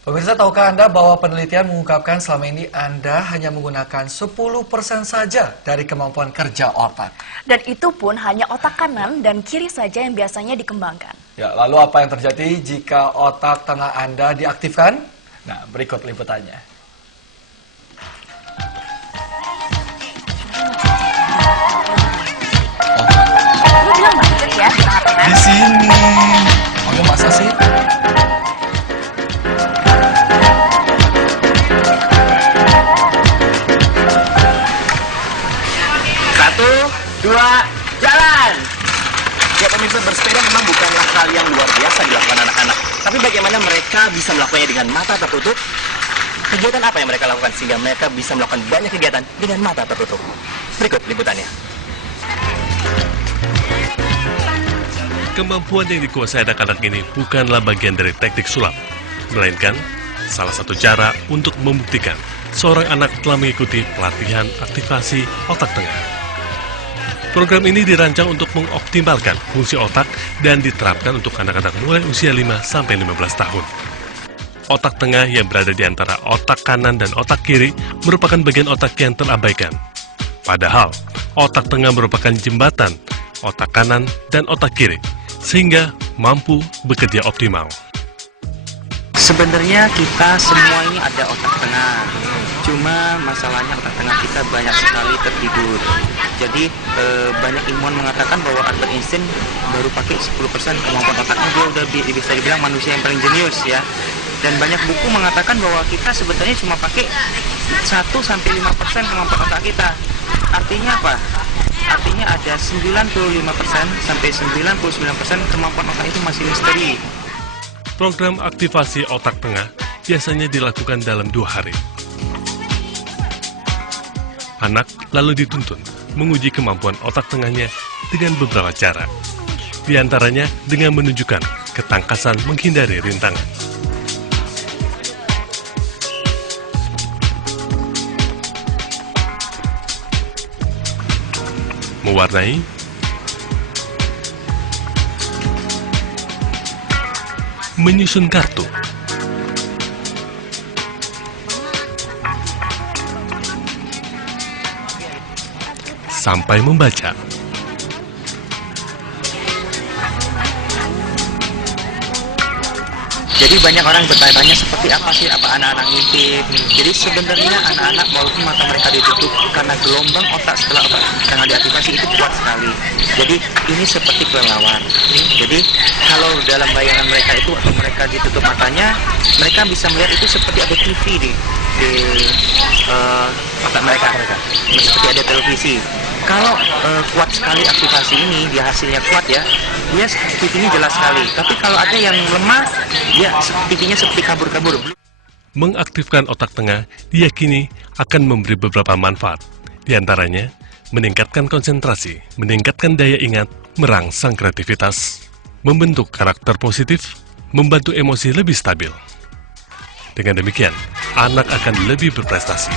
Pemirsa, tahukah Anda bahwa penelitian mengungkapkan selama ini Anda hanya menggunakan 10% saja dari kemampuan kerja otak? Dan itu pun hanya otak kanan dan kiri saja yang biasanya dikembangkan. Ya, lalu apa yang terjadi jika otak tengah Anda diaktifkan? Nah, berikut liputannya. Lu bilang macet ya di tengah-tengah? Di sini. Oh, masa sih? Satu, dua, jalan! Ya pemirsa, bersepeda memang bukanlah hal yang luar biasa dilakukan anak-anak. Tapi bagaimana mereka bisa melakukannya dengan mata tertutup? Kegiatan apa yang mereka lakukan sehingga mereka bisa melakukan banyak kegiatan dengan mata tertutup? Berikut liputannya. Kemampuan yang dikuasai anak-anak ini bukanlah bagian dari teknik sulap, melainkan salah satu cara untuk membuktikan seorang anak telah mengikuti pelatihan aktivasi otak tengah. Program ini dirancang untuk mengoptimalkan fungsi otak dan diterapkan untuk anak-anak mulai usia 5-15 tahun. Otak tengah yang berada di antara otak kanan dan otak kiri merupakan bagian otak yang terabaikan. Padahal, otak tengah merupakan jembatan otak kanan dan otak kiri, sehingga mampu bekerja optimal. Sebenarnya kita semua ini ada otak tengah, cuma masalahnya otak tengah kita banyak sekali tertidur. Jadi banyak ilmuwan mengatakan bahwa Albert Einstein baru pakai 10% kemampuan otaknya, dia udah bisa dibilang manusia yang paling jenius ya. Dan banyak buku mengatakan bahwa kita sebetulnya cuma pakai 1-5% kemampuan otak kita. Artinya apa? Artinya ada 95% sampai 99% kemampuan otak itu masih misteri. Program aktivasi otak tengah biasanya dilakukan dalam 2 hari. Anak lalu dituntun menguji kemampuan otak tengahnya dengan beberapa cara. Di antaranya dengan menunjukkan ketangkasan menghindari rintangan. Mewarnai, menyusun kartu, sampai membaca. Jadi banyak orang bertanya-tanya seperti apa sih apa anak-anak ngintip. Jadi sebenarnya anak-anak walaupun mata mereka ditutup karena gelombang otak setelah otak tengah diaktifasi itu kuat sekali. Jadi ini seperti kelelawar. Jadi kalau dalam bayangan mereka itu atau mereka ditutup matanya, mereka bisa melihat itu seperti ada TV di otak mereka. Seperti ada televisi. Kalau kuat sekali aktivasi ini, dia hasilnya kuat ya, dia TV-nya jelas sekali. Tapi kalau ada yang lemah, dia TV-nya seperti kabur-kabur. Mengaktifkan otak tengah diyakini akan memberi beberapa manfaat. Di antaranya, meningkatkan konsentrasi, meningkatkan daya ingat, merangsang kreativitas, membentuk karakter positif, membantu emosi lebih stabil. Dengan demikian, anak akan lebih berprestasi.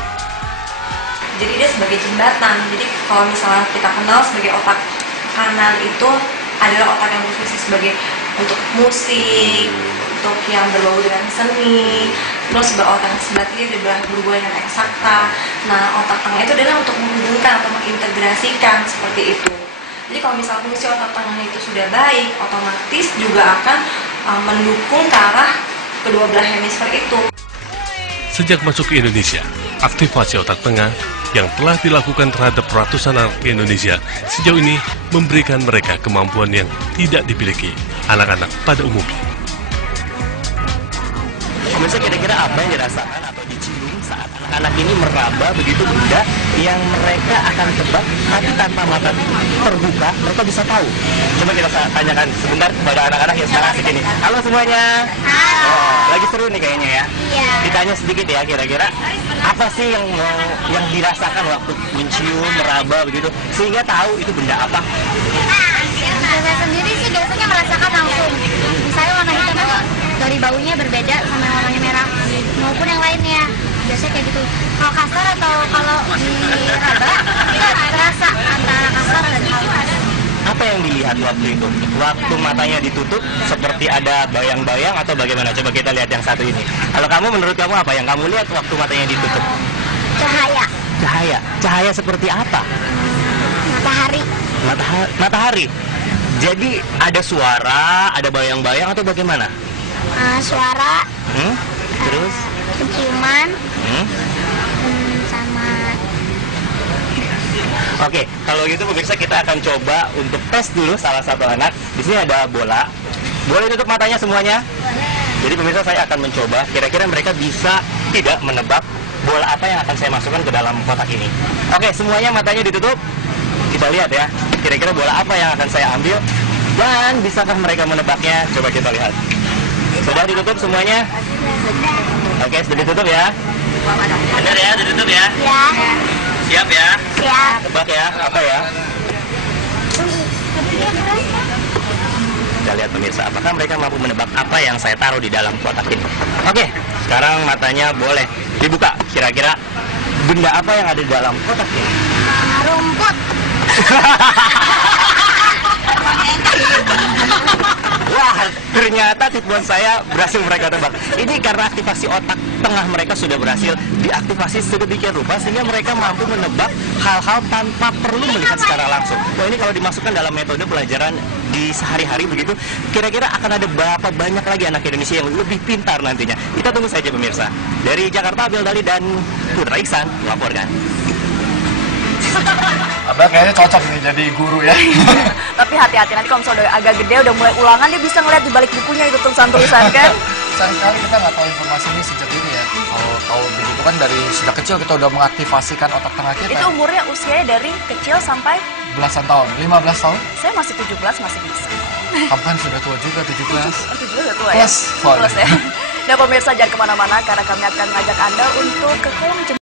Jadi dia sebagai jembatan. Jadi kalau misalnya kita kenal sebagai otak kanan itu adalah otak yang berfungsi sebagai untuk musik, untuk yang berbau dengan seni. Terus otak sebelah kiri berhubungan dengan eksakta. Nah, otak tengah itu adalah untuk menghubungkan atau mengintegrasikan seperti itu. Jadi kalau misalnya fungsi otak tengah itu sudah baik, otomatis juga akan mendukung ke arah kedua belah hemisfer itu. Sejak masuk ke Indonesia, aktivasi otak tengah yang telah dilakukan terhadap ratusan anak di Indonesia sejauh ini memberikan mereka kemampuan yang tidak dimiliki anak-anak pada umumnya. Pemirsa, kira-kira apa yang dirasakan atau dicium saat anak-anak ini meraba begitu benda yang mereka akan tebak, tapi tanpa mata terbuka mereka bisa tahu. Coba kita tanyakan sebentar kepada anak-anak yang sekarang asik ini. Halo semuanya. Lagi seru nih kayaknya ya. Ditanya sedikit ya, kira-kira apa sih yang dirasakan waktu mencium, meraba begitu sehingga tahu itu benda apa? Saya sendiri sih biasanya merasakan langsung. Misalnya warna hitam itu dari baunya berbeda sama warnanya merah maupun yang lainnya. Biasanya kayak gitu. Kalau kasar atau kalau diraba, kita terasa antara kasar dan halus. Apa yang lihat waktu itu? Waktu matanya ditutup seperti ada bayang-bayang atau bagaimana? Coba kita lihat yang satu ini. Kalau kamu, menurut kamu apa yang kamu lihat waktu matanya ditutup? Cahaya. Cahaya. Cahaya seperti apa? Matahari. Matahari. Jadi ada suara, ada bayang-bayang atau bagaimana? Suara. Terus? Penciuman. Sama. Oke, kalau gitu pemirsa kita akan coba untuk tes dulu salah satu anak. Di sini ada bola. Boleh tutup matanya semuanya? Jadi pemirsa, saya akan mencoba. Kira-kira mereka bisa tidak menebak bola apa yang akan saya masukkan ke dalam kotak ini. Oke, semuanya matanya ditutup. Kita lihat ya. Kira-kira bola apa yang akan saya ambil dan bisakah mereka menebaknya? Coba kita lihat. Sudah ditutup semuanya? Oke, sudah ditutup ya. Benar ya, ditutup ya? Ya. Siap ya? Siap. Tebak ya, apa ya? Kita lihat pemirsa, apakah mereka mampu menebak apa yang saya taruh di dalam kotak ini. Oke, sekarang matanya boleh dibuka. Kira-kira benda apa yang ada di dalam kotak ini? Rumput. Wah, ternyata tipuan saya berhasil mereka tebak. Ini karena aktivasi otak tengah mereka sudah berhasil diaktifasi sedemikian rupa sehingga mereka mampu menebak hal-hal tanpa perlu melihat secara langsung. Wah, ini kalau dimasukkan dalam metode pelajaran di sehari-hari begitu, kira-kira akan ada berapa banyak lagi anak Indonesia yang lebih pintar nantinya. Kita tunggu saja pemirsa. Dari Jakarta, Abel Dali dan Putra Iksan melaporkan. Abah kayaknya cocok nih jadi guru ya. Tapi hati-hati, nanti kalau misalnya udah agak gede, udah mulai ulangan, dia bisa ngeliat di balik bukunya itu tulisan-tulisan kan. Sayang sekali kita nggak tahu informasi ini sejak ini ya. Kalau tahu begitu kan dari sejak kecil kita udah mengaktifasikan otak tengah kita. Itu umurnya usianya dari kecil sampai belasan tahun, 15 tahun. saya masih 17 masih bisa. Kamu kan sudah tua juga, 17. 17 udah tua ya? Plus, soalnya. Plus ya. Nah pemirsa, jangan kemana-mana karena kami akan mengajak Anda untuk ke kolong jembatan.